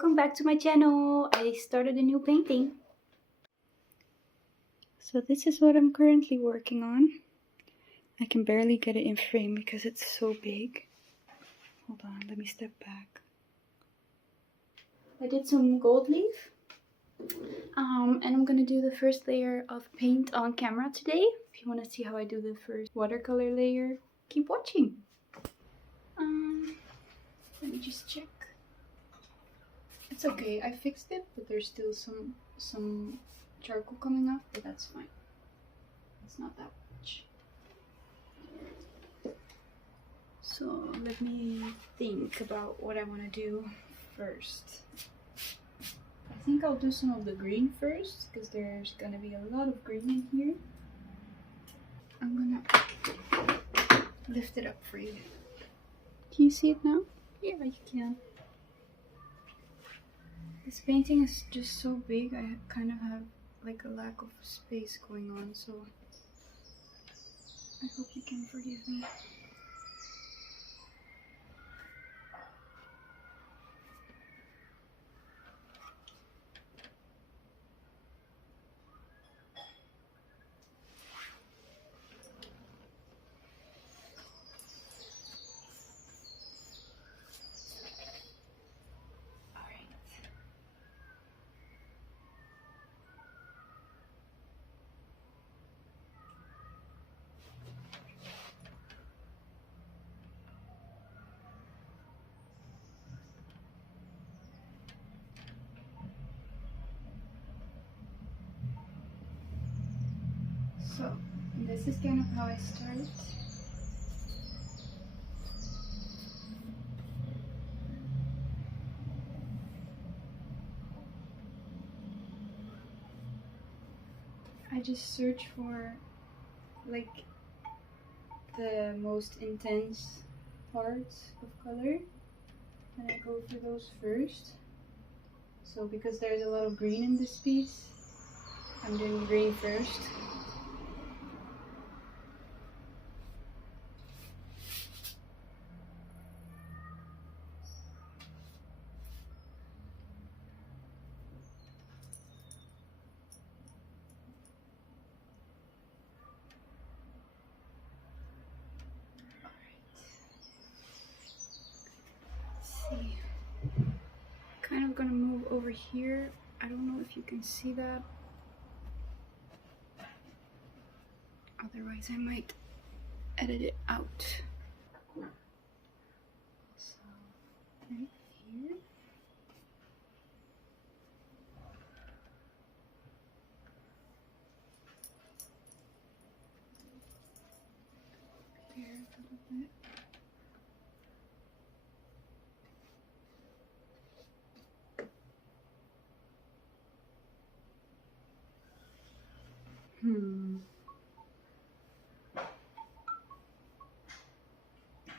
welcome back to my channel. I started a new painting. So this is what I'm currently working on. I can barely get it in frame because it's so big. Hold on, let me step back. I did some gold leaf. And I'm gonna do the first layer of paint on camera today. If you want to see how I do the first watercolor layer, keep watching. Let me just check. It's okay, I fixed it, but there's still some charcoal coming off, but that's fine. It's not that much. So let me think about what I want to do first. I think I'll do some of the green first, because there's gonna be a lot of green in here. I'm gonna lift it up for you. Can you see it now? Yeah, you can. This painting is just so big, I kind of have like a lack of space going on, so I hope you can forgive me. So, this is kind of how I start. I just search for like the most intense parts of color and I go through those first. So because there's a lot of green in this piece, I'm doing green first. See, kind of gonna move over here. I don't know if you can see that. Otherwise I might edit it out. So right here. Here a little bit.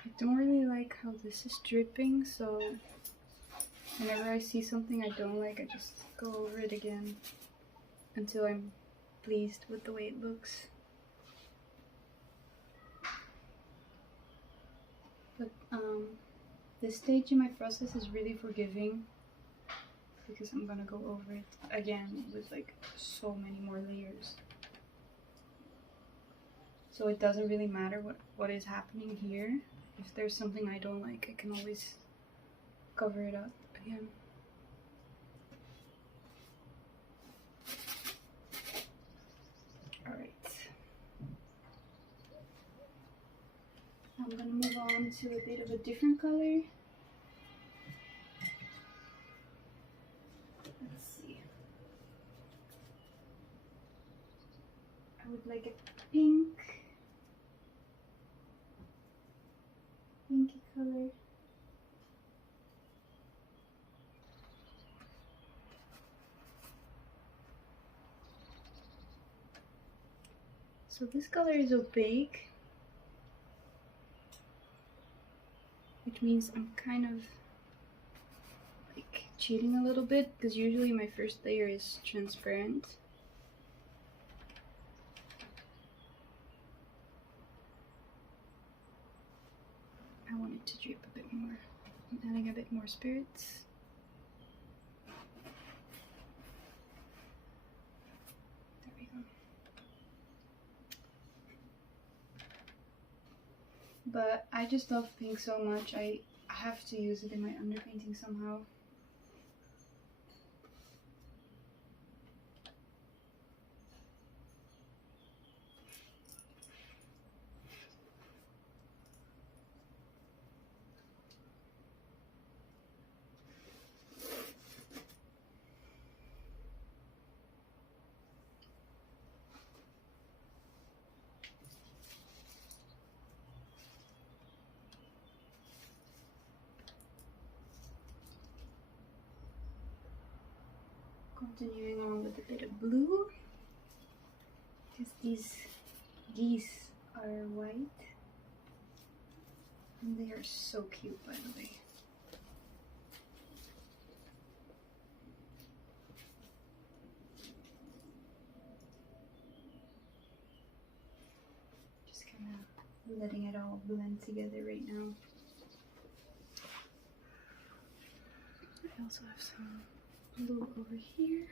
I don't really like how this is dripping, so whenever I see something I don't like, I just go over it again until I'm pleased with the way it looks. But this stage in my process is really forgiving because I'm gonna go over it again with like so many more layers. So it doesn't really matter what is happening here. If there's something I don't like, I can always cover it up again. Alright. I'm gonna move on to a bit of a different color. Let's see. I would like a pinky color. So this color is opaque, which means I'm kind of like cheating a little bit because usually my first layer is transparent. I want it to drip a bit more. I'm adding a bit more spirits. but I just love pink so much. I have to use it in my underpainting somehow. Continuing on with a bit of blue, because these geese are white and they are so cute, by the way. Just kind of letting it all blend together right now. I also have some blue over here.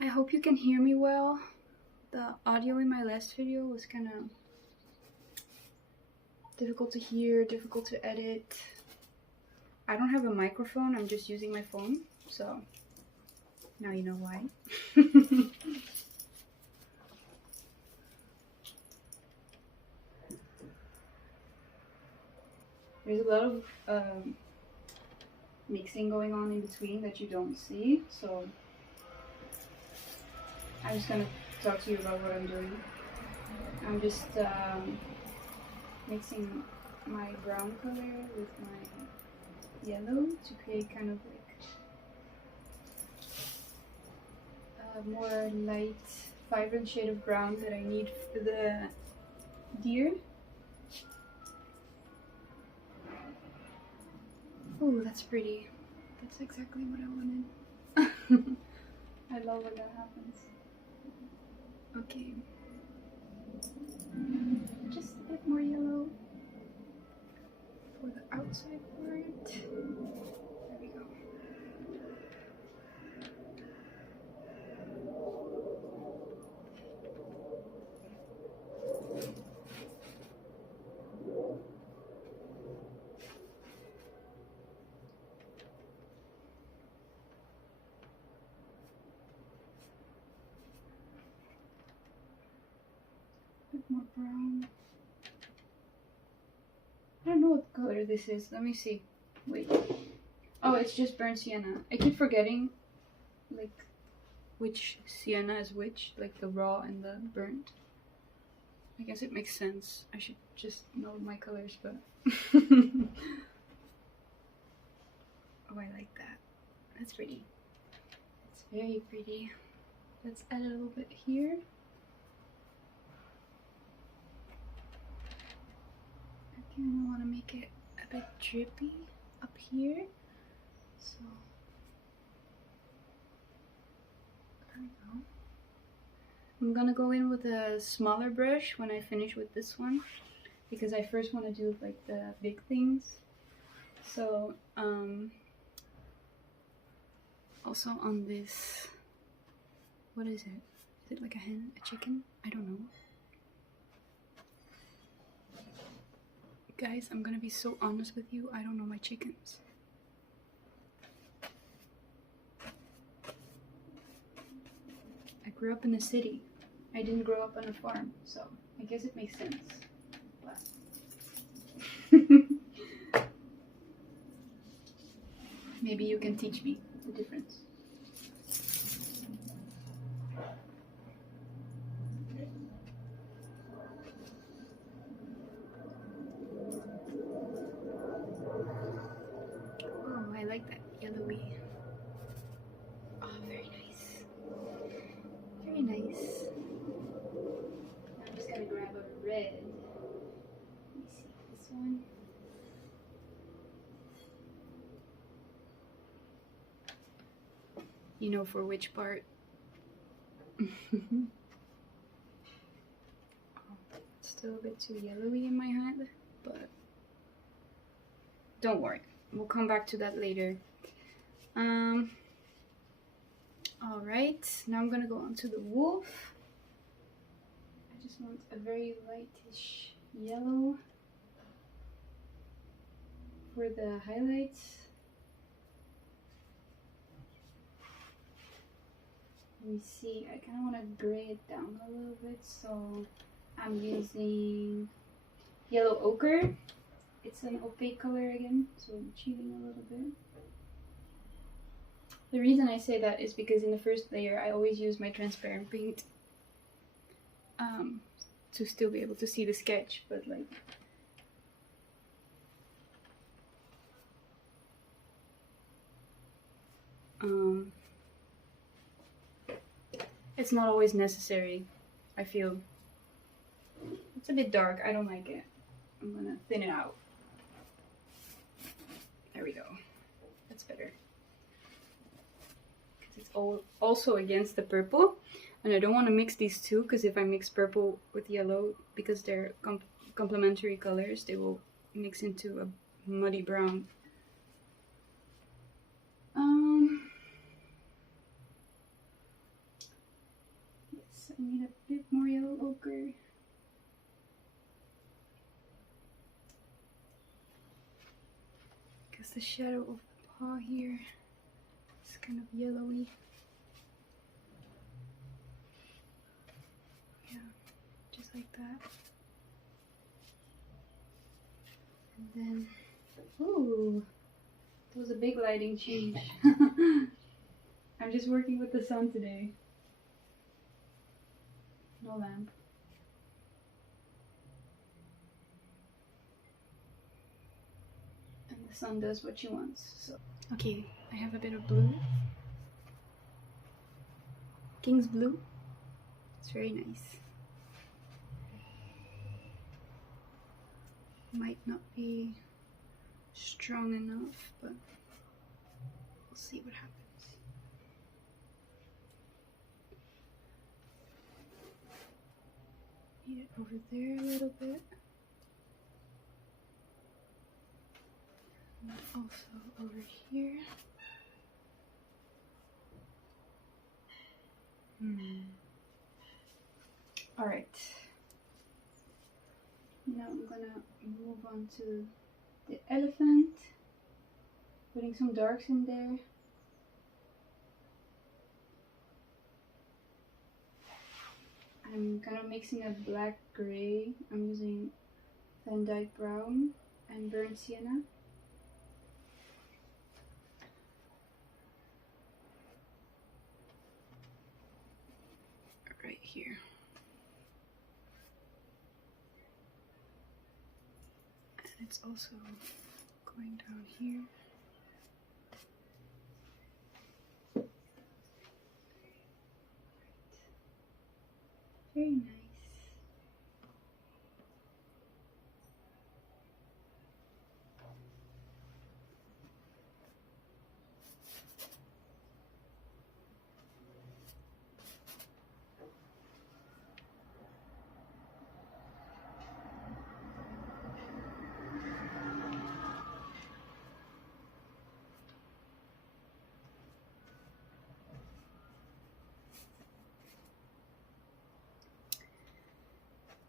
I hope you can hear me well. The audio in my last video was kind of difficult to hear, difficult to edit. I don't have a microphone, I'm just using my phone, so now you know why. There's a lot of mixing going on in between that you don't see, so I'm just gonna talk to you about what I'm doing. I'm just mixing my brown color with my yellow to create kind of like a more light, vibrant shade of brown that I need for the deer. Ooh, that's pretty. That's exactly what I wanted. I love when that happens. Okay. Just a bit more yellow for the outside part. There we go. More brown. I don't know what color this is. Let me see. Wait. Oh, it's just burnt sienna. I keep forgetting like which sienna is which, like the raw and the burnt. I guess it makes sense. I should just know my colors, but oh, I like that. That's pretty. It's very pretty. Let's add a little bit here. I want to make it a bit drippy up here, so there we go. I'm gonna go in with a smaller brush when I finish with this one, because I first want to do like the big things. So also on this, what is it? Is it like a hen, a chicken? I don't know. Guys, I'm gonna be so honest with you, I don't know my chickens. I grew up in the city. I didn't grow up on a farm, so I guess it makes sense. But maybe you can teach me the difference. I like that yellowy. Oh, very nice. Very nice. Now I'm just gonna grab a red. Let me see this one. You know for which part? Oh, it's still a bit too yellowy in my hand, but don't worry. We'll come back to that later. Alright, now I'm gonna go on to the wolf. I just want a very lightish yellow for the highlights. Let me see, I kind of want to gray it down a little bit, so I'm using yellow ochre. It's an opaque color again, so I'm cheating a little bit. The reason I say that is because in the first layer I always use my transparent paint to still be able to see the sketch, but like it's not always necessary. I feel it's a bit dark, I don't like it. I'm gonna thin it out. There we go, that's better. It's also against the purple, and I don't want to mix these two, because if I mix purple with yellow, because they're complementary colors, they will mix into a muddy brown. Yes, I need a bit more yellow ochre. Because the shadow of the paw here is kind of yellowy. Yeah, just like that. And then, ooh, that was a big lighting change. I'm just working with the sun today. No lamp. And the sun does what she wants, so. Okay, I have a bit of blue. King's blue. It's very nice. Might not be strong enough, but we'll see what happens. Need it over there a little bit. And also over here. Alright. Now I'm gonna move on to the elephant. Putting some darks in there. I'm kind of mixing a black gray. I'm using Van Dyke brown and burnt sienna. Right here. And it's also going down here. Very nice.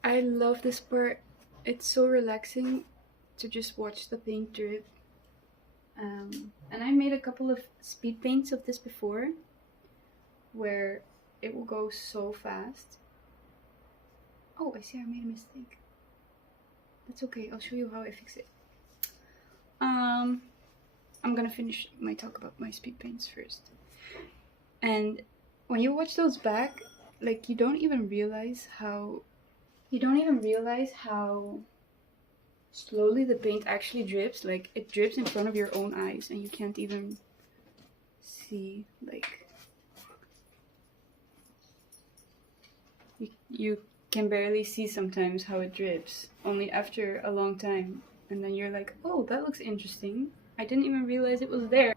I love this part. It's so relaxing to just watch the paint drip. And I made a couple of speed paints of this before, where it will go so fast. Oh, I see I made a mistake. That's okay, I'll show you how I fix it. I'm gonna finish my talk about my speed paints first. And when you watch those back, like you don't even realize how slowly the paint actually drips. Like it drips in front of your own eyes and you can't even see, like you can barely see sometimes how it drips, only after a long time. And then you're like, oh, that looks interesting. I didn't even realize it was there.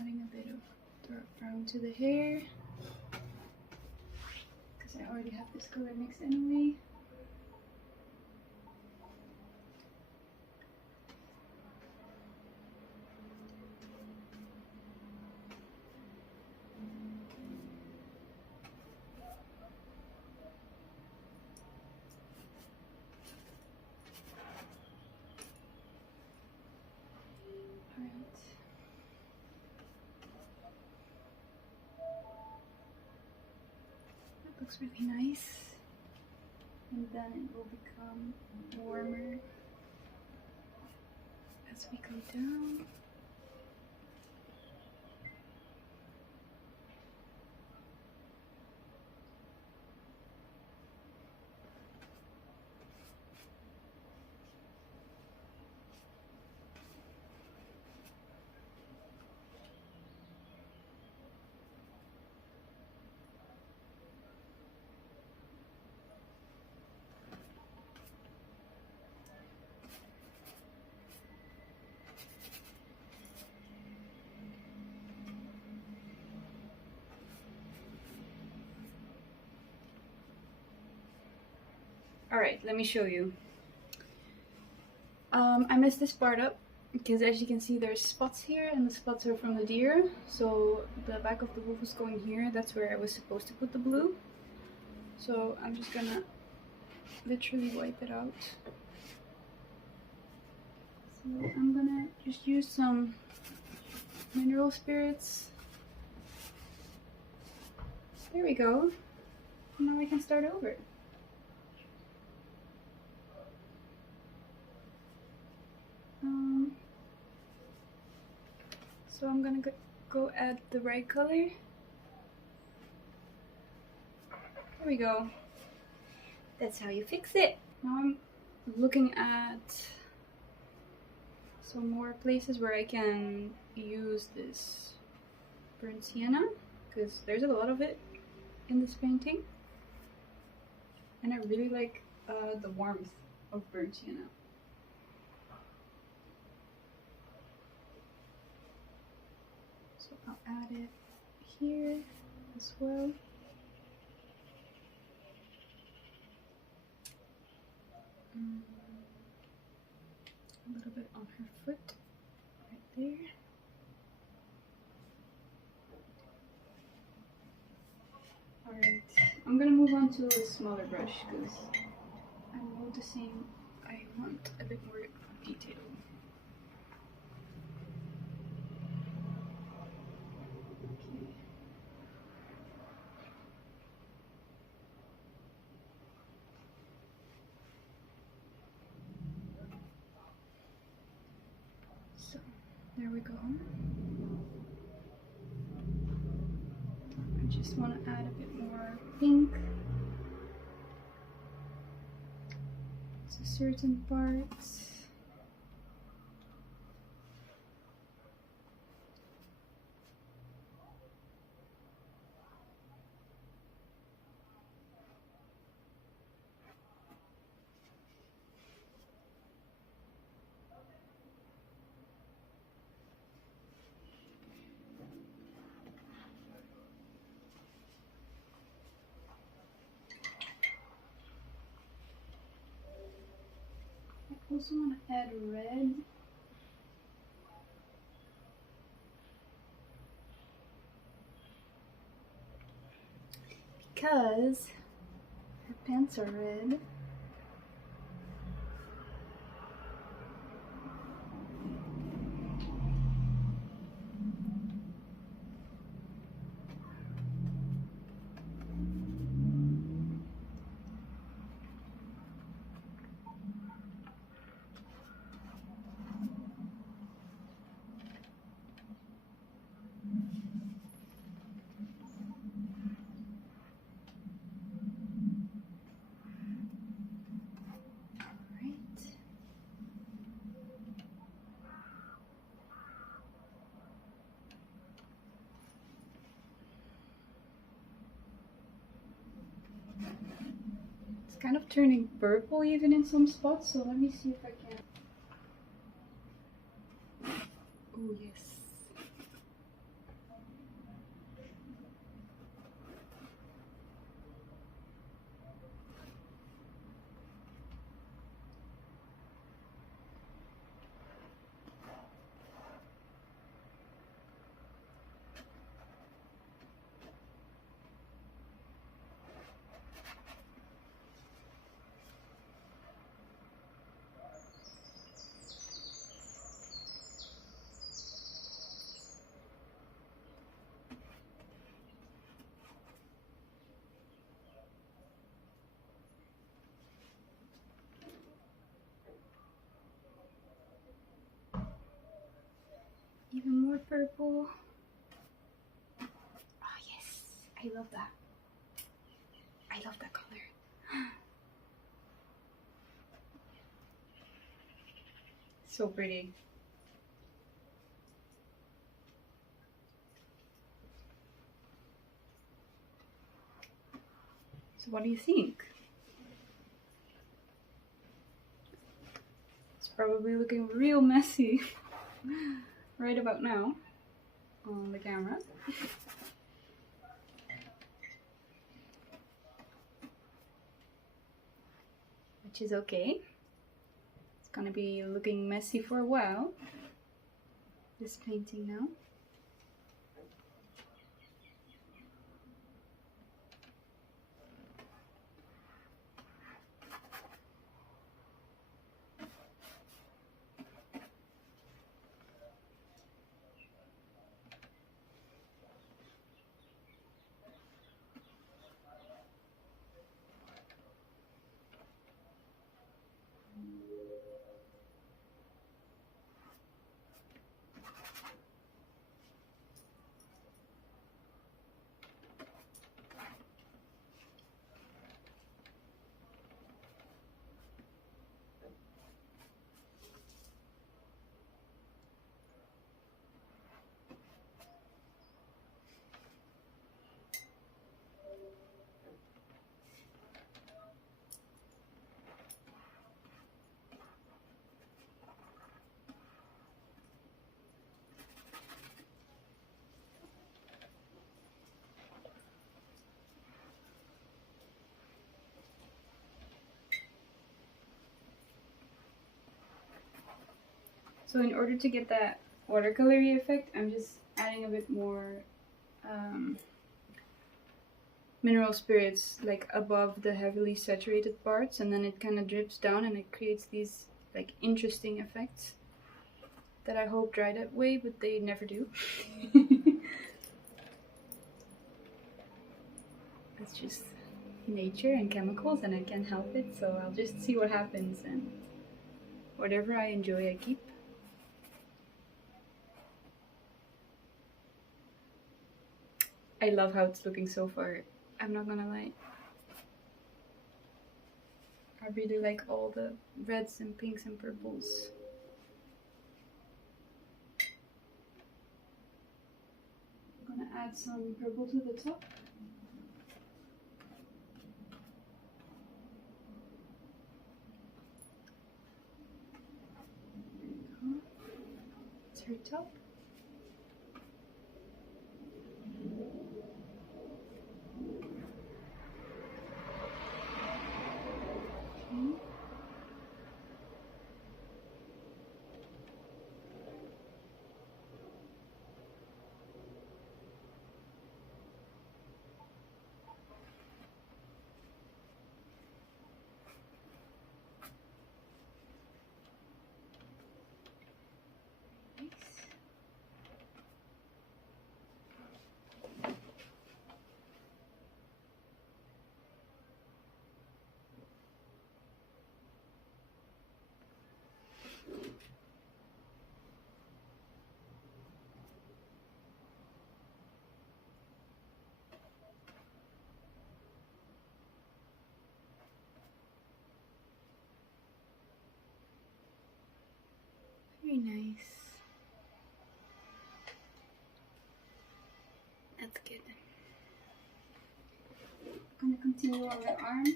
Adding a bit of dark brown to the hair, because I already have this color mixed anyway. looks really nice. And then it will become warmer as we go down. Alright, let me show you. I messed this part up because as you can see there's spots here and the spots are from the deer. So the back of the wolf is going here. That's where I was supposed to put the blue. So I'm just gonna literally wipe it out. So I'm gonna just use some mineral spirits. There we go. Now I can start over. So I'm gonna go add the right color. There we go. That's how you fix it. Now I'm looking at some more places where I can use this burnt sienna, because there's a lot of it in this painting. And I really like the warmth of burnt sienna. So I'll add it here as well. A little bit on her foot, right there. Alright, I'm gonna move on to a smaller brush because I'm noticing I want a bit more detail. So, there we go. I just want to add a bit more pink to certain parts. I also want to add red. Because her pants are red. It's kind of turning purple even in some spots, so let me see if I can. Oh yes. more purple. Oh yes, I love that. I love that color. So pretty. So what do you think? It's probably looking real messy right about now on the camera. Which is okay. It's gonna be looking messy for a while, this painting now. So in order to get that watercolory effect, I'm just adding a bit more mineral spirits like above the heavily saturated parts, and then it kind of drips down and it creates these like interesting effects that I hope dry that way, but they never do. It's just nature and chemicals and I can't help it, so I'll just see what happens, and whatever I enjoy I keep. I love how it's looking so far, I'm not gonna lie. I really like all the reds and pinks and purples. I'm gonna add some purple to the top. It's her top. Very nice. That's good. I'm gonna continue on the arm.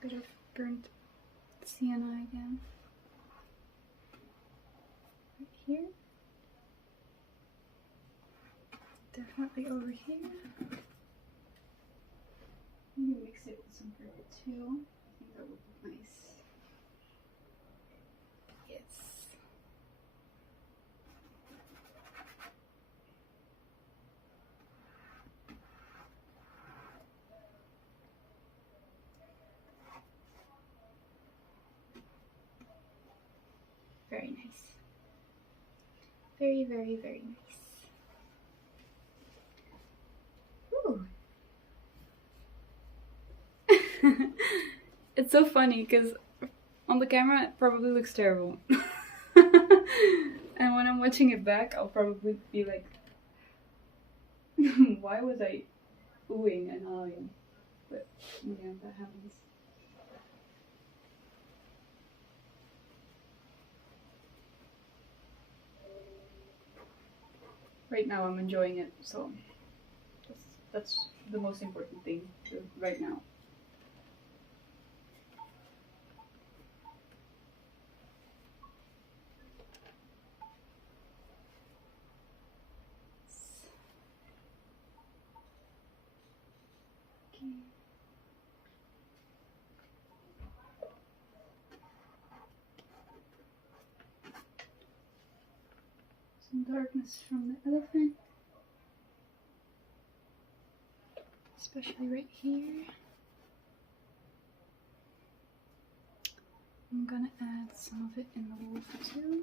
Bit of burnt sienna again. Right here. Definitely over here. Maybe mix it with some purple too. I think that would look nice. Yes. Very nice. Very, very, very nice. Ooh. It's so funny because on the camera it probably looks terrible. And when I'm watching it back, I'll probably be like, why was I oohing and ahhing? But yeah, that happens. Right now I'm enjoying it, so that's the most important thing right now. Okay. Some darkness from the elephant, especially right here. I'm gonna add some of it in the wolf too.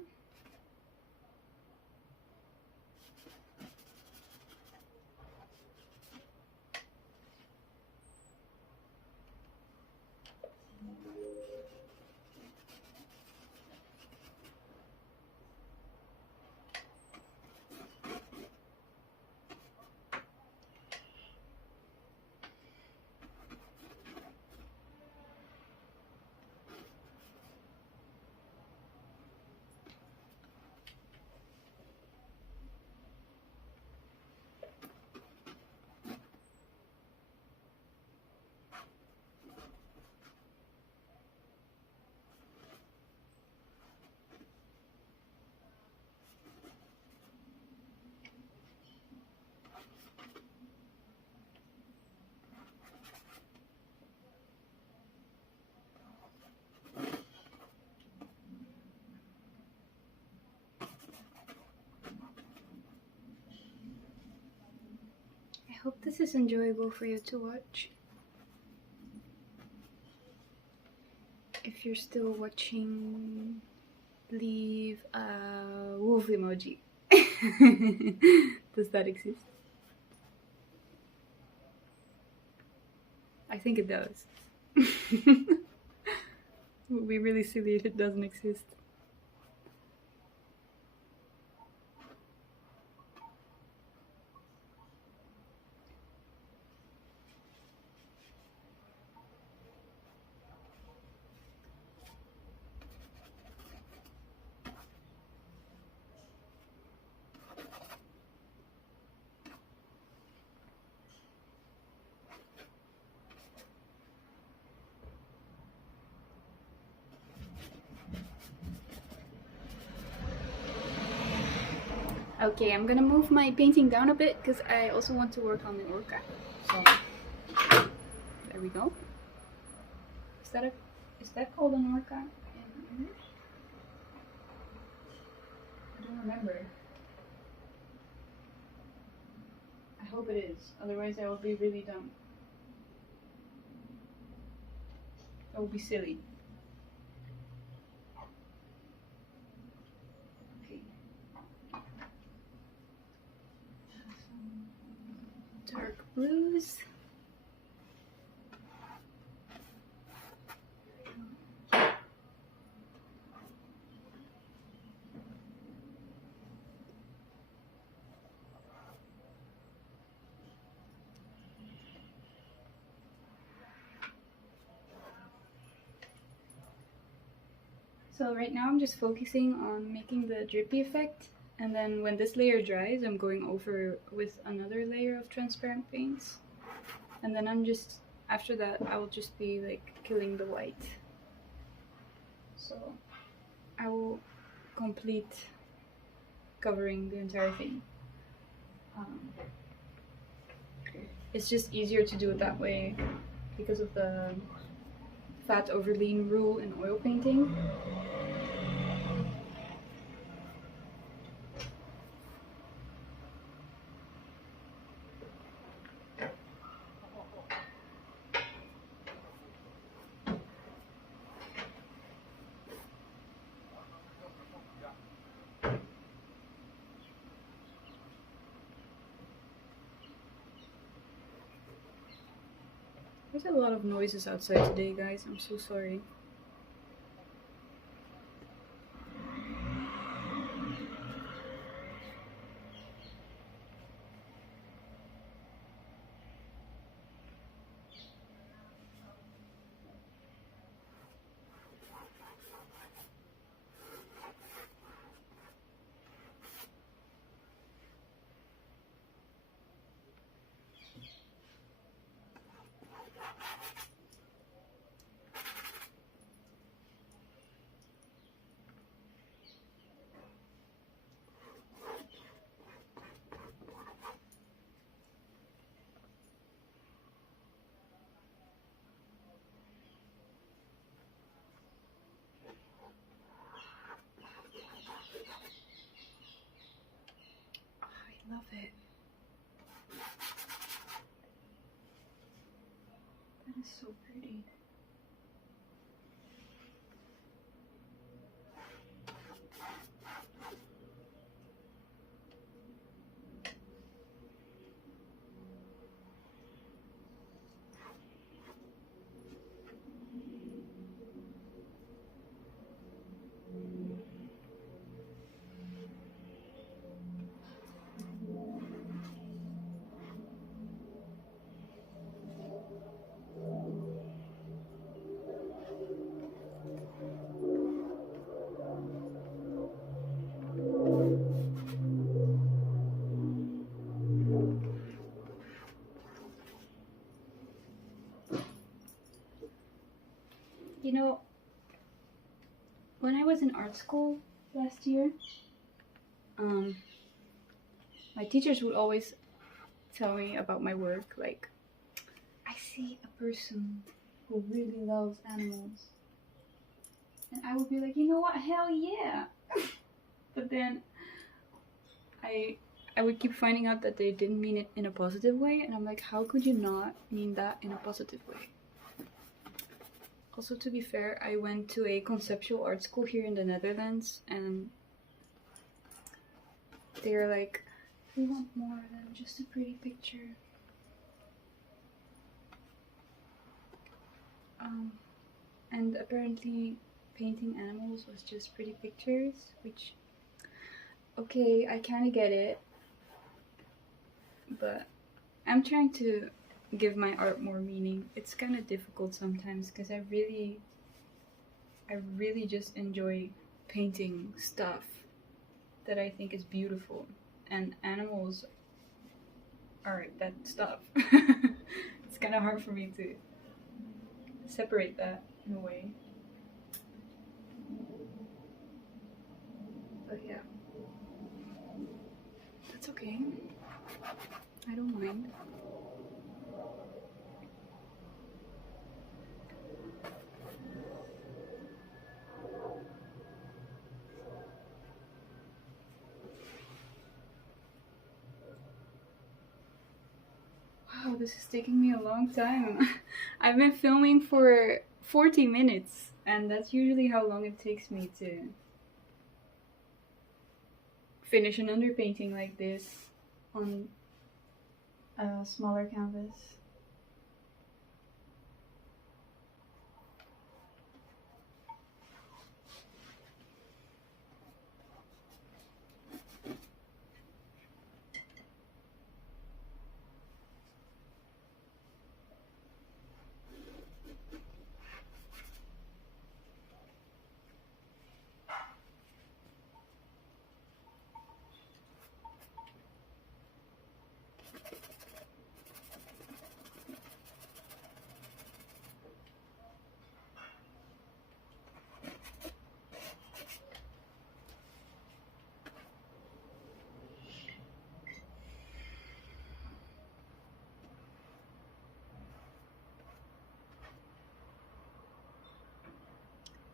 I hope this is enjoyable for you to watch. If you're still watching, leave a wolf emoji. Does that exist? I think it does. It would be really silly if it doesn't exist. Okay, I'm gonna move my painting down a bit because I also want to work on the orca. So there we go. Is that called an orca in English? I don't remember. I hope it is. Otherwise, I will be really dumb. I will be silly. Dark blues. So right now I'm just focusing on making the drippy effect, and then when this layer dries I'm going over with another layer of transparent paints, and then after that I will just be like killing the white. So I will complete covering the entire thing. It's just easier to do it that way because of the fat over lean rule in oil painting. There's a lot of noises outside today, guys. I'm so sorry. I love it. That is so pretty. You know, when I was in art school last year, my teachers would always tell me about my work. Like, I see a person who really loves animals. And I would be like, you know what, hell yeah. But then I would keep finding out that they didn't mean it in a positive way. And I'm like, how could you not mean that in a positive way? Also, to be fair, I went to a conceptual art school here in the Netherlands, and they're like, we want more than just a pretty picture. And apparently painting animals was just pretty pictures, which, okay, I kind of get it, but I'm trying to give my art more meaning. It's kind of difficult sometimes because I really just enjoy painting stuff that I think is beautiful, and animals are that stuff. It's kind of hard for me to separate that in a way. But yeah, that's okay. I don't mind. Wow, this is taking me a long time. I've been filming for 40 minutes, and that's usually how long it takes me to finish an underpainting like this on a smaller canvas.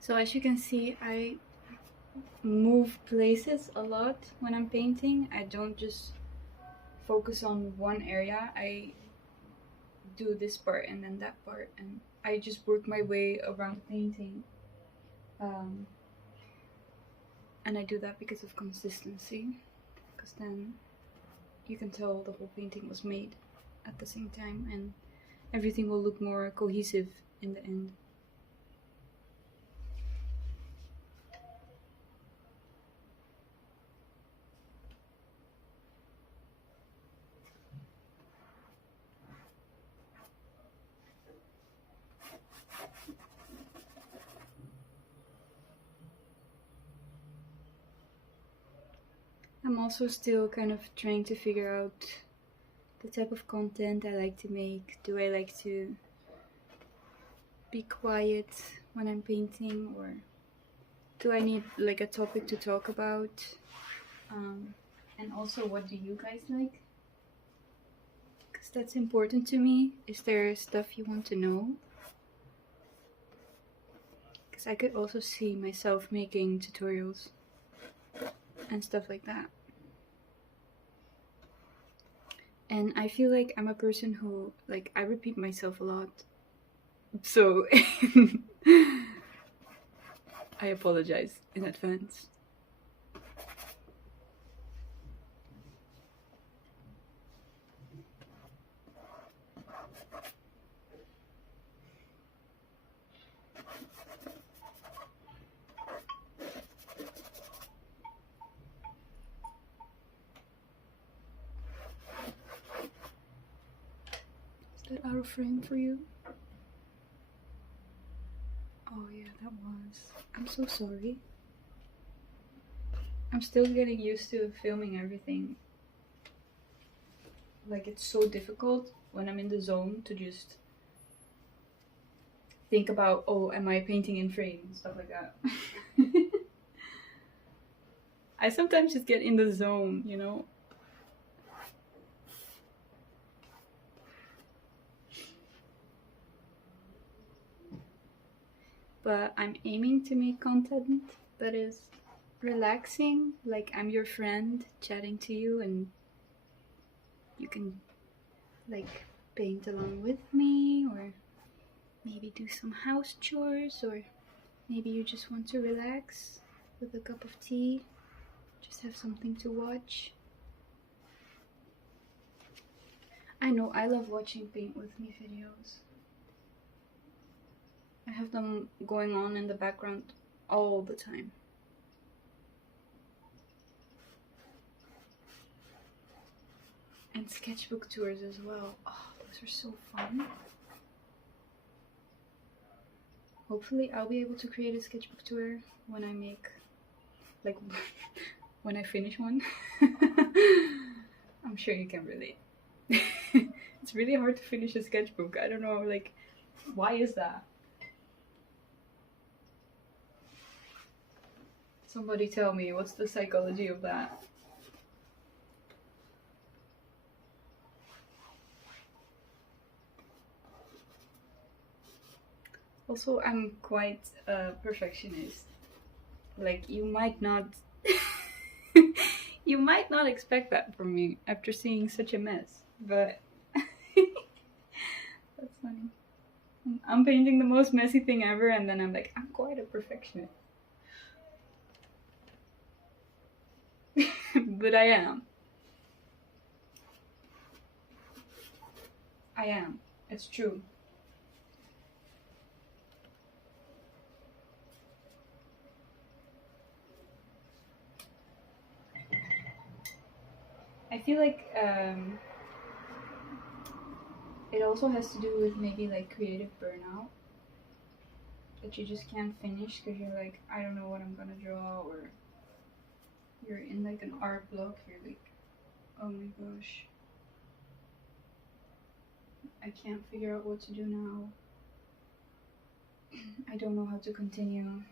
So as you can see, I move places a lot when I'm painting. I don't just focus on one area. I do this part and then that part, and I just work my way around painting. And I do that because of consistency, because then you can tell the whole painting was made at the same time, and everything will look more cohesive in the end. I'm also still kind of trying to figure out the type of content I like to make. Do I like to be quiet when I'm painting, or do I need like a topic to talk about? And also, what do you guys like? Because that's important to me. Is there stuff you want to know? Because I could also see myself making tutorials and stuff like that. And I feel like I'm a person who, like, I repeat myself a lot. So I apologize in advance. Is that out of frame for you? Oh yeah, that was. I'm so sorry. I'm still getting used to filming everything. Like, it's so difficult when I'm in the zone to just think about, oh, am I painting in frame and stuff like that. I sometimes just get in the zone, you know? But I'm aiming to make content that is relaxing, like I'm your friend chatting to you and you can like paint along with me, or maybe do some house chores, or maybe you just want to relax with a cup of tea, just have something to watch. I know, I love watching paint with me videos. I have them going on in the background all the time. And sketchbook tours as well. Oh, those are so fun. Hopefully I'll be able to create a sketchbook tour when I make, like, when I finish one. I'm sure you can relate. It's really hard to finish a sketchbook. I don't know, like, why is that? Somebody tell me, what's the psychology of that? Also, I'm quite a perfectionist. Like, you might not you might not expect that from me after seeing such a mess, but that's funny. I'm painting the most messy thing ever, and then I'm like, I'm quite a perfectionist. But I am. I am. It's true. I feel like it also has to do with maybe like creative burnout. That you just can't finish because you're like, I don't know what I'm gonna draw, or you're in like an art block, you're like, oh my gosh, I can't figure out what to do now. I don't know how to continue.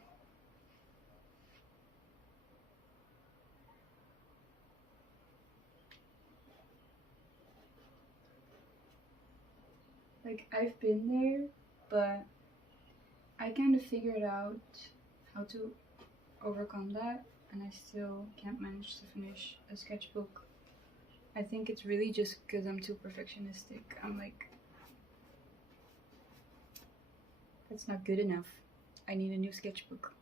Like, I've been there, but I kind of figured out how to overcome that, and I still can't manage to finish a sketchbook. I think it's really just because I'm too perfectionistic. I'm like, that's not good enough. I need a new sketchbook.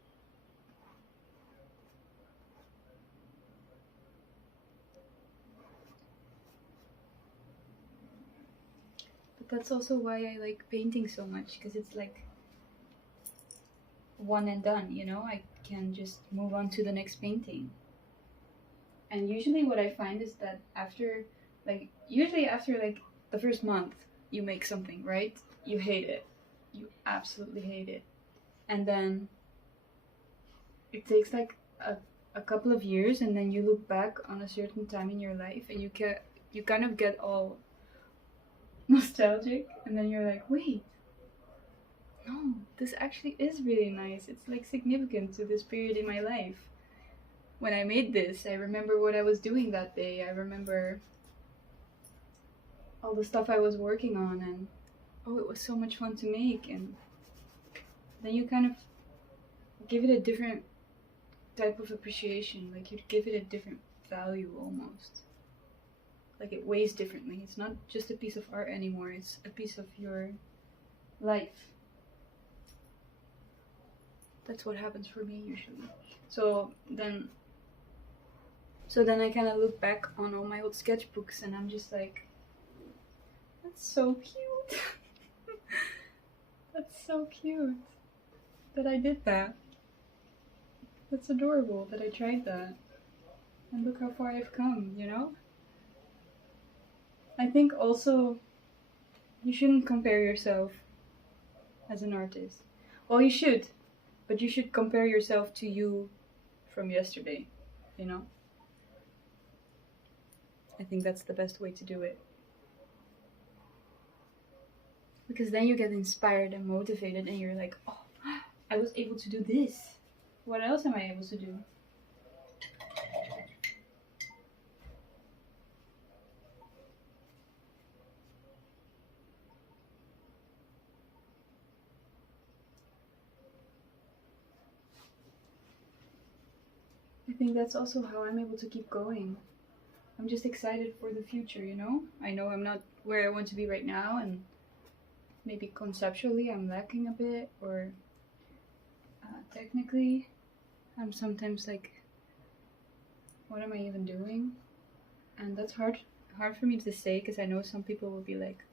But that's also why I like painting so much, because it's like one and done, you know? I can just move on to the next painting. And usually what I find is that usually after like the first month, you make something, right? You hate it. You absolutely hate it. And then it takes like a couple of years, and then you look back on a certain time in your life, and you kind of get all nostalgic, and then you're like, wait, no, this actually is really nice. It's like significant to this period in my life. When I made this, I remember what I was doing that day. I remember all the stuff I was working on, and oh, it was so much fun to make. And then you kind of give it a different type of appreciation. Like, you'd give it a different value almost. Like, it weighs differently. It's not just a piece of art anymore, it's a piece of your life. That's what happens for me usually. So then I kind of look back on all my old sketchbooks, and I'm just like, that's so cute. That's so cute that I did that. That's adorable that I tried that. And look how far I've come, you know? I think also you shouldn't compare yourself as an artist. Well, you should, but you should compare yourself to you from yesterday, you know? I think that's the best way to do it. Because then you get inspired and motivated, and you're like, oh, I was able to do this. What else am I able to do? I think that's also how I'm able to keep going. I'm just excited for the future, you know? I know I'm not where I want to be right now, and maybe conceptually I'm lacking a bit, or technically I'm sometimes like, what am I even doing? And that's hard for me to say, because I know some people will be like,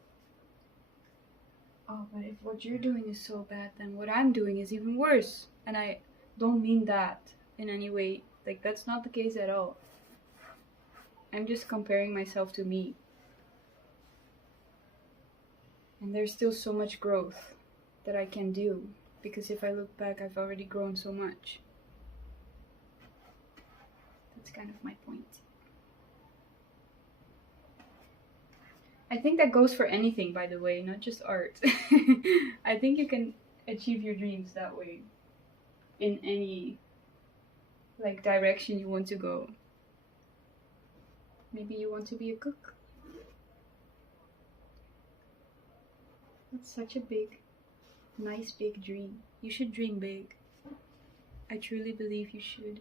oh, but if what you're doing is so bad, then what I'm doing is even worse. And I don't mean that in any way. Like, that's not the case at all. I'm just comparing myself to me. And there's still so much growth that I can do, because if I look back, I've already grown so much. That's kind of my point. I think that goes for anything, by the way, not just art. I think you can achieve your dreams that way, in any like direction you want to go. Maybe you want to be a cook. That's such a big, nice big dream. You should dream big. I truly believe you should.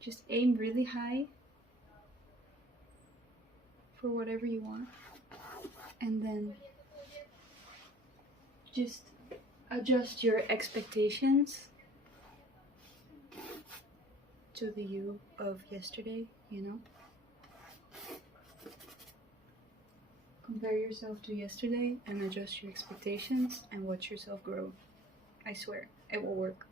Just aim really high for whatever you want, and then just adjust your expectations to the you of yesterday, you know? Compare yourself to yesterday and adjust your expectations and watch yourself grow. I swear, it will work.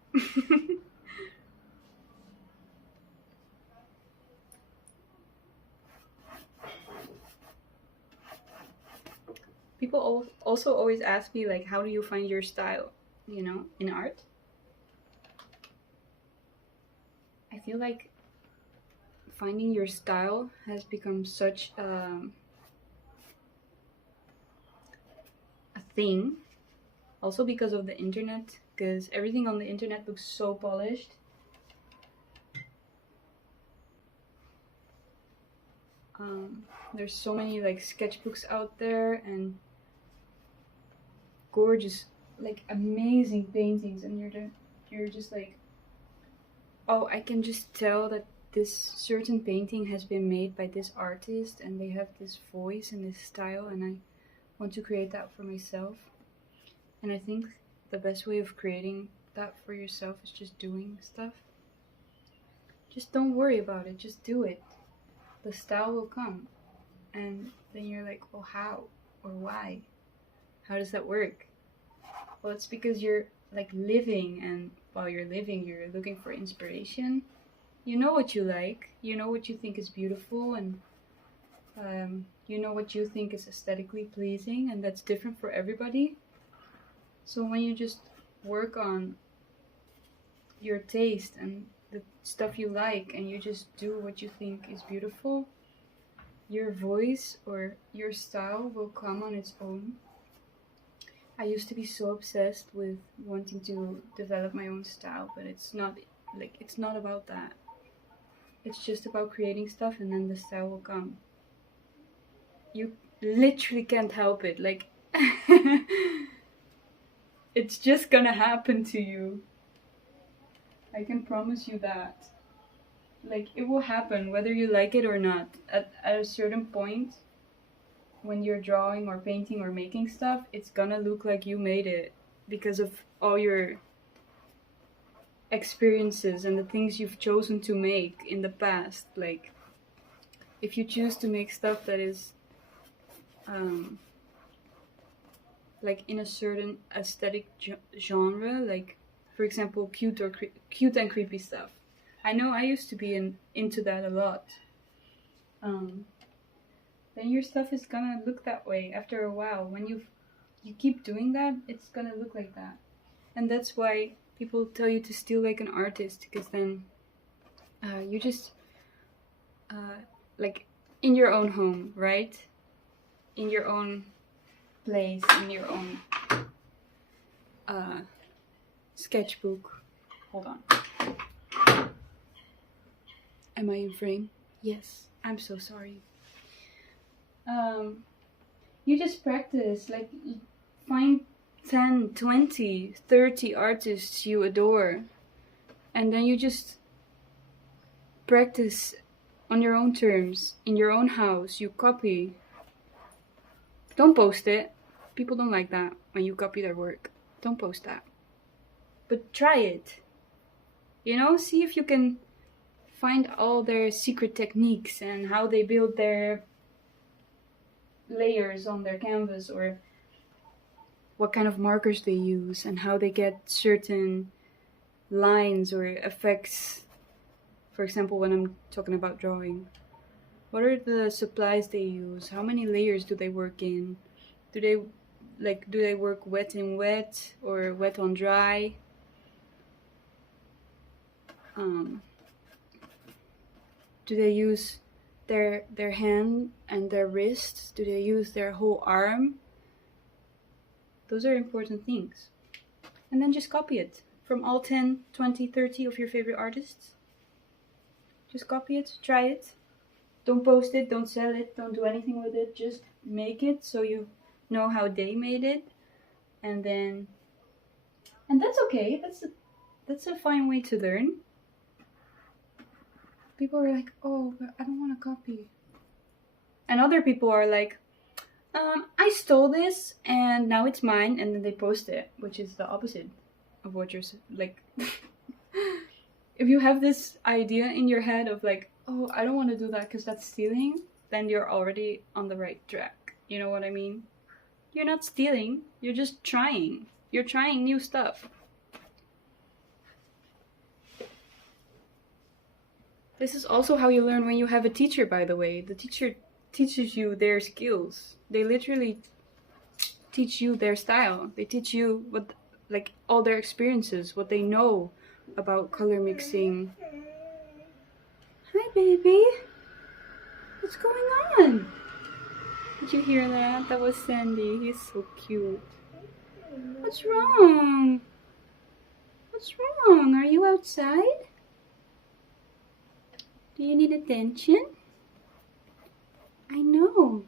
People also always ask me, like, how do you find your style, you know, in art? I feel like finding your style has become such a thing, also because of the internet, because everything on the internet looks so polished. There's so many like sketchbooks out there, and gorgeous, like amazing paintings, and you're just like, oh, I can just tell that this certain painting has been made by this artist, and they have this voice and this style, and I want to create that for myself. And I think the best way of creating that for yourself is just doing stuff. Just don't worry about it, just do it. The style will come. And then you're like, well, how? Or why? How does that work? Well, it's because you're like living, and while you're living, you're looking for inspiration. You know what you like, you know what you think is beautiful, and you know what you think is aesthetically pleasing, and that's different for everybody. So when you just work on your taste and the stuff you like, and you just do what you think is beautiful, your voice or your style will come on its own. I used to be so obsessed with wanting to develop my own style, but it's not about that. It's just about creating stuff, and then the style will come. You literally can't help it. Like, it's just gonna happen to you. I can promise you that. Like, it will happen whether you like it or not. At a certain point, when you're drawing or painting or making stuff, it's gonna look like you made it because of all your experiences and the things you've chosen to make in the past. Like, if you choose to make stuff that is like in a certain aesthetic genre, like for example cute and creepy stuff. I know I used to be into that a lot. Then your stuff is gonna look that way after a while. When you keep doing that, it's gonna look like that. And that's why people tell you to steal like an artist, because then you just like in your own home, right? In your own place, in your own sketchbook. Hold on. Am I in frame? Yes. I'm so sorry. You just practice, like find 10, 20, 30 artists you adore, and then you just practice on your own terms, in your own house. You copy. Don't post it. People don't like that when you copy their work. Don't post that. But try it. You know, see if you can find all their secret techniques and how they build their layers on their canvas, or what kind of markers they use and how they get certain lines or effects. For example, when I'm talking about drawing, what are the supplies they use? How many layers do they work in? Do they work wet in wet or wet on dry? Do they use their hand and their wrists? Do they use their whole arm? Those are important things. And then just copy it from all 10, 20, 30 of your favorite artists. Just copy it, try it. Don't post it, don't sell it, don't do anything with it. Just make it so you know how they made it. And that's okay. That's a fine way to learn. People are like, oh, but I don't want to copy. And other people are like, I stole this and now it's mine, and then they post it, which is the opposite of what you're like. If you have this idea in your head of like, oh, I don't want to do that because that's stealing, then you're already on the right track. You know what I mean? You're not stealing, you're just trying. You're trying new stuff. This is also how you learn when you have a teacher, by the way. The teacher teaches you their skills. They literally teach you their style. They teach you what, like, all their experiences, what they know about color mixing. Hi, baby. What's going on? Did you hear that? That was Sandy. He's so cute. What's wrong? What's wrong? Are you outside? Do you need attention? I know.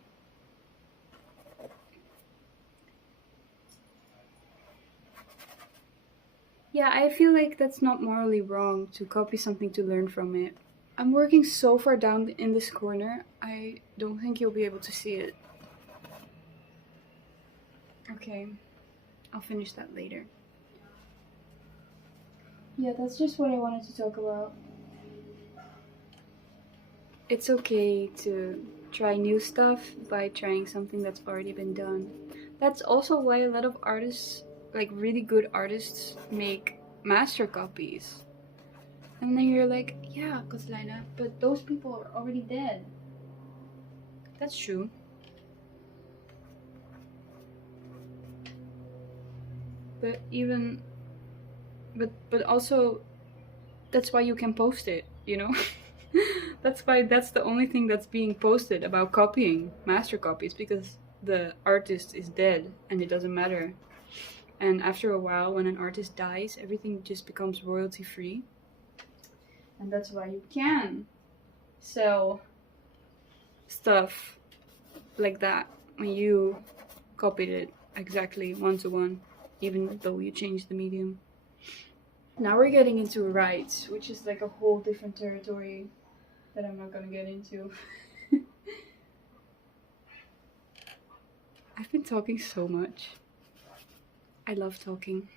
Yeah, I feel like that's not morally wrong to copy something to learn from it. I'm working so far down in this corner, I don't think you'll be able to see it. Okay, I'll finish that later. yeah, that's just what I wanted to talk about. It's okay to try new stuff by trying something that's already been done. That's also why a lot of artists, like really good artists, make master copies. And then you're like, yeah, Koslina, but those people are already dead. That's true. But even, but also, that's why you can post it, you know? That's why that's the only thing that's being posted about copying master copies, because the artist is dead and it doesn't matter. And after a while, when an artist dies, everything just becomes royalty free. And that's why you can sell stuff like that when you copied it exactly 1-to-1, even though you changed the medium. Now we're getting into rights, which is like a whole different territory that I'm not gonna get into. I've been talking so much. I love talking.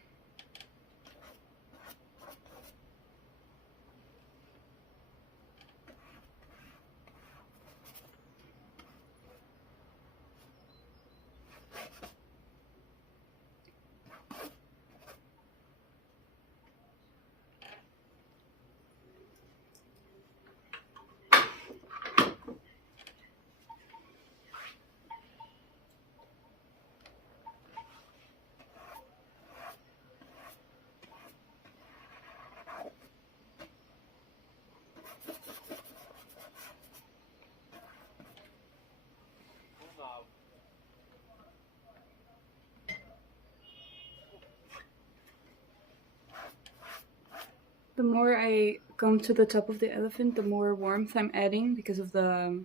The more I come to the top of the elephant, the more warmth I'm adding because of the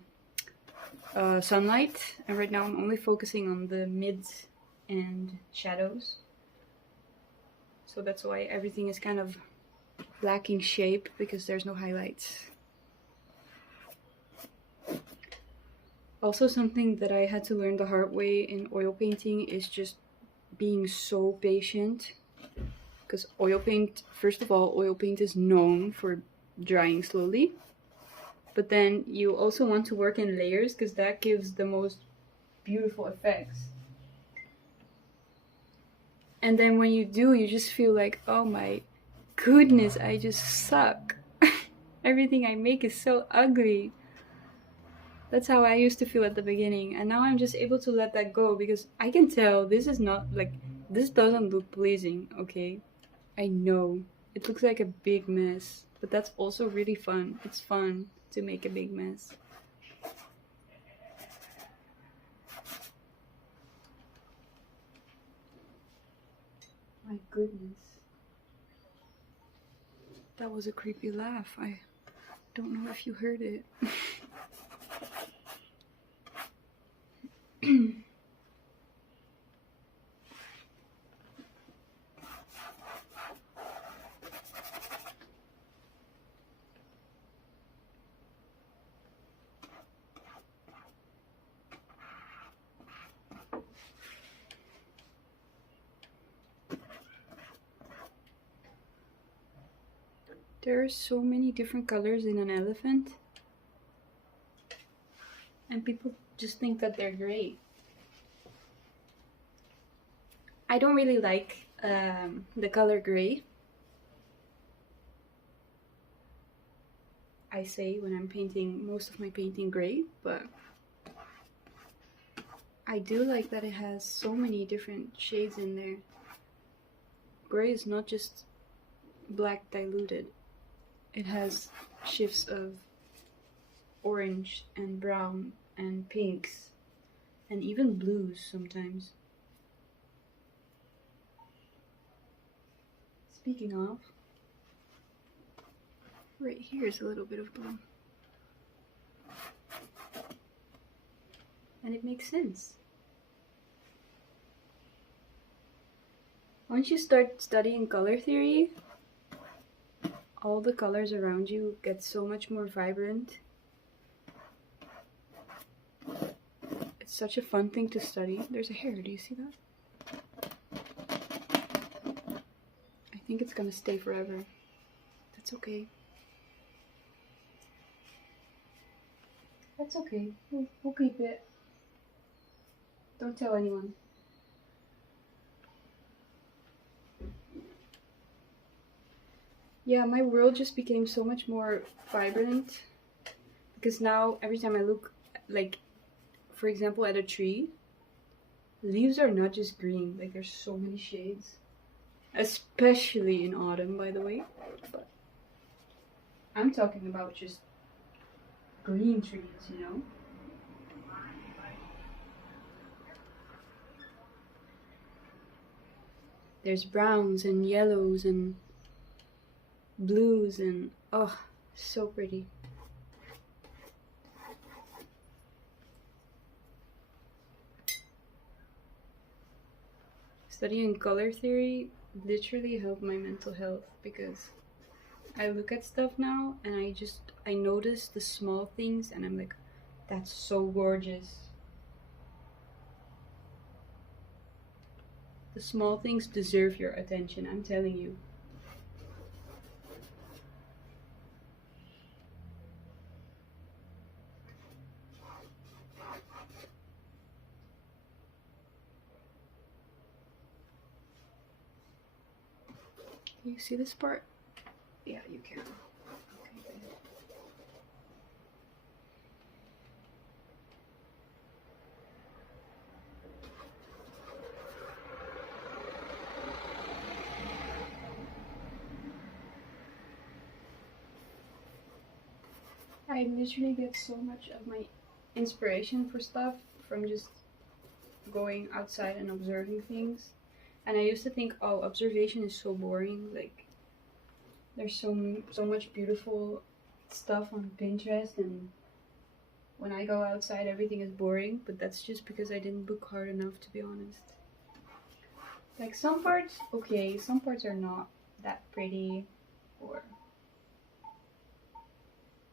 sunlight. And right now I'm only focusing on the mids and shadows. So that's why everything is kind of lacking shape, because there's no highlights. Also, something that I had to learn the hard way in oil painting is just being so patient. Because oil paint, first of all, oil paint is known for drying slowly. But then you also want to work in layers, because that gives the most beautiful effects. And then when you do, you just feel like, oh my goodness, I just suck. Everything I make is so ugly. That's how I used to feel at the beginning. And now I'm just able to let that go, because I can tell this is not like, this doesn't look pleasing, okay? I know. It looks like a big mess, but that's also really fun. It's fun to make a big mess. My goodness. That was a creepy laugh. I don't know if you heard it. There are so many different colors in an elephant, and people just think that they're great. I don't really like the color gray. I say when I'm painting most of my painting gray, but I do like that it has so many different shades in there. Gray is not just black diluted. It has shifts of orange and brown and pinks and even blues sometimes. Speaking of, right here is a little bit of blue. And it makes sense. Once you start studying color theory, all the colors around you get so much more vibrant. It's such a fun thing to study. There's a hair, do you see that? I think it's gonna stay forever. It's okay. That's okay. We'll keep it. Don't tell anyone. Yeah, my world just became so much more vibrant. Because now, every time I look, like, for example, at a tree, leaves are not just green. Like, there's so many shades. Especially in autumn, by the way. But I'm talking about just green trees, you know? There's browns and yellows and blues and oh, so pretty. Studying color theory literally helped my mental health because I look at stuff now and I notice the small things and I'm like, that's so gorgeous. The small things deserve your attention, I'm telling you. Can you see this part? Yeah, you can. Okay, good. I literally get so much of my inspiration for stuff from just going outside and observing things. And I used to think, oh, observation is so boring. Like, there's so much beautiful stuff on Pinterest, and when I go outside, everything is boring. But that's just because I didn't look hard enough, to be honest. Like, some parts, okay, some parts are not that pretty, or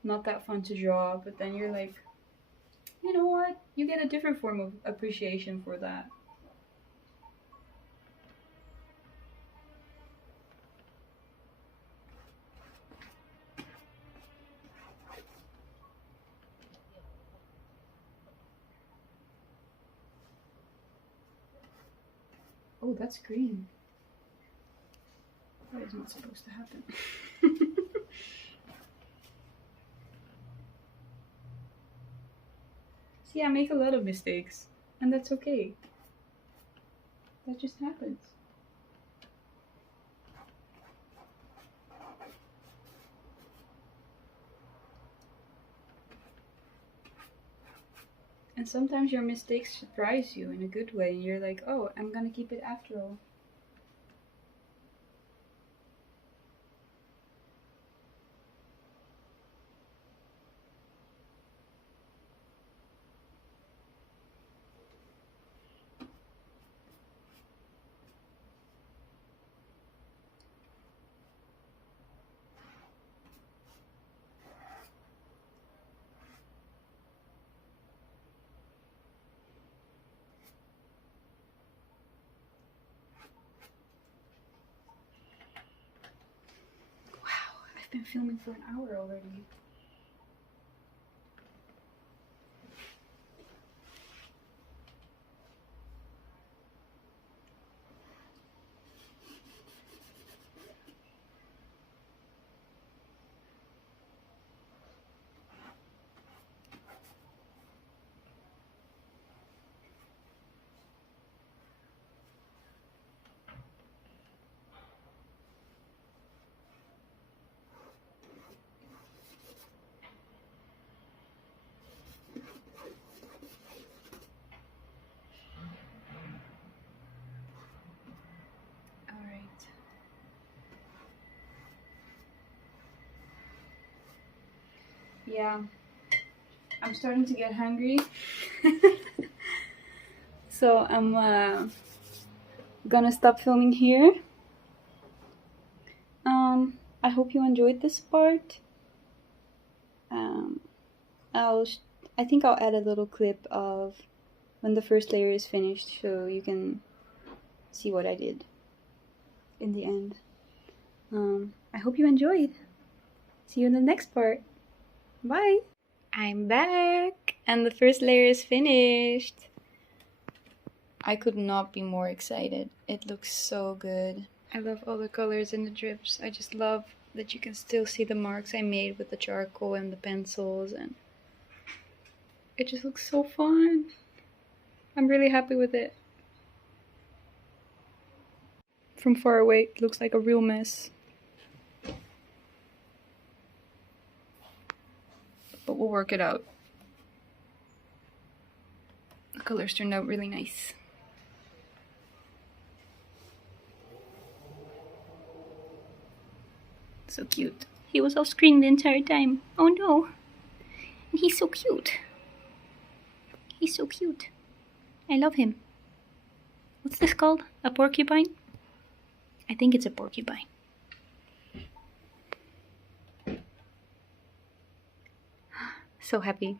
not that fun to draw, but then you're like, you know what? You get a different form of appreciation for that. Oh, that's green. That is not supposed to happen. See, I make a lot of mistakes, and that's okay. That just happens. And sometimes your mistakes surprise you in a good way. You're like, oh, I'm gonna keep it after all. I've been filming for an hour already. Alright. Yeah, I'm starting to get hungry. So I'm gonna stop filming here. I hope you enjoyed this part. I think I'll add a little clip of when the first layer is finished so you can see what I did in the end. I hope you enjoyed. See you in the next part. Bye! I'm back! And the first layer is finished. I could not be more excited. It looks so good. I love all the colors and the drips. I just love that you can still see the marks I made with the charcoal and the pencils, and it just looks so fun. I'm really happy with it. From far away, it looks like a real mess. But we'll work it out. The colors turned out really nice. So cute. He was off screen the entire time. Oh no. And he's so cute. He's so cute. I love him. What's this called? A porcupine? I think it's a porcupine. So happy.